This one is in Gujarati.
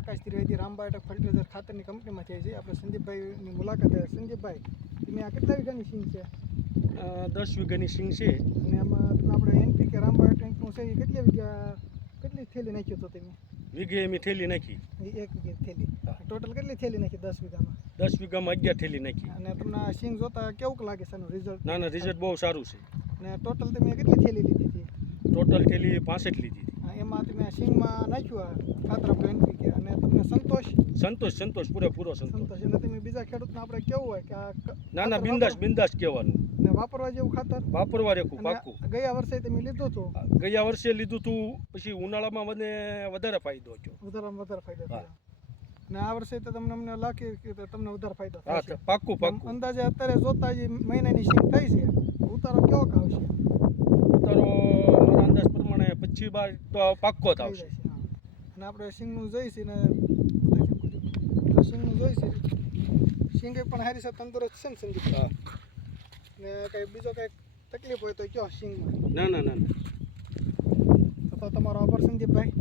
આકાશ ત્રિવેદી રામબાયોટેક ફર્ટિલાઇઝર ખાતરની કંપનીમાંથી આવી છે. આપણે સંદીપભાઈની મુલાકાતે. સંદીપભાઈ, તમે આ કેટલા વીઘાની સિંગ છે? 10 વીઘાની સિંગ છે. અને આમાં તમે આપણે NPK રામબાયોટેકનું છે એ કેટલી થેલી નાખ્યો હતો તમે? વીઘે એમ થેલી નાખી. એક વીઘે થેલી. ટોટલ કેટલી થેલી નાખી 10 વીઘામાં? 10 વીઘામાં 11 થેલી નાખી. અને તમને આ સિંગ જોતા કેવું લાગે છે એનું રિઝલ્ટ? ના રિઝલ્ટ બહુ સારું છે. અને ટોટલ તમે કેટલી થેલી લીધી હતી? ટોટલ થેલી 65 લીધી હતી. એમાં તમે આ સિંગમાં નાખ્યું આ ખાતર આપણે NPK અને તમને સંતોષ પૂરેપૂરો સંતોષ. એટલે તમે બીજા ખેડૂતને આપણે કેવું હોય કે આ ના બિંદાસ કહેવાનું. ને વાપરવા જેવું ખાતર વાપરવા રેખું પાકું. ગયા વર્ષે તમે લીધું હતું? ગયા વર્ષે લીધું હતું, પછી ઉનાળામાં મને વધારે ફાયદો થયો. વધારે ફાયદો થયો. ને આ વર્ષે તો અમને લાગે કે તમને વધારે ફાયદો હા થશે. પાકું. અંદાજે અત્યારે જોતા જે મહિનાની સિંગ થઈ છે, ઉતારો કેવો આવશે? ઉતારો મારા અંદાજ પ્રમાણે 25-22 તો પાક્કો જ આવશે. અને આપણે સિંગનું જોઈશે ને સિંગનું જોઈશે. સિંગ પણ સારી છે, તંદુરસ્ત છે ને સંદીપ? હા. ને કંઈ બીજો કંઈક તકલીફ હોય તો કયો સિંગમાં? ના. તો તમારો આભાર સંદીપભાઈ.